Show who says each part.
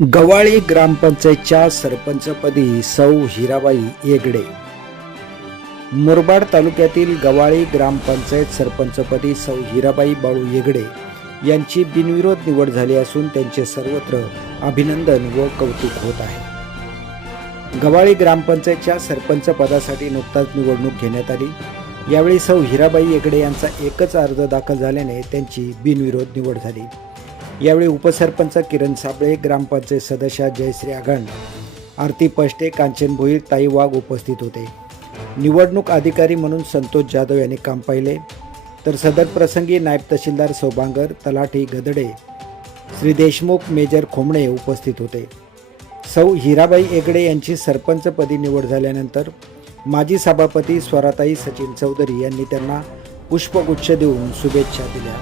Speaker 1: गवाळी ग्रामपंचायतच्या सरपंचपदी सौ हिराबाई येगडे. मुरबाड तालुक्यातील गवाळी ग्रामपंचायत सरपंचपदी सौ हिराबाई बाळू येगडे यांची बिनविरोध निवड झाली असून त्यांचे सर्वत्र अभिनंदन व कौतुक होत आहे. गवाळी ग्रामपंचायतच्या सरपंच पदासाठी नुकताच निवडणूक घेण्यात आली. यावेळी सौ हिराबाई येगडे यांचा एकच अर्ज दाखल झाल्याने त्यांची बिनविरोध निवड झाली. यावेळी उपसरपंच किरण साबळे ग्रामपंचायत सदस्या जयश्री आघाण आरती पष्टे कांचन भोईर ताई वाघ उपस्थित होते. निवडणूक अधिकारी म्हणून संतोष जाधव यांनी काम पाहिले. तर सदर प्रसंगी नायब तहसीलदार सौबांगर तलाठी गदडे श्री देशमुख मेजर खोमणे उपस्थित होते. सौ हिराबाई एगडे यांची सरपंचपदी निवड झाल्यानंतर माजी सभापती स्वराताई सचिन चौधरी यांनी त्यांना पुष्पगुच्छ देऊन शुभेच्छा दिल्या.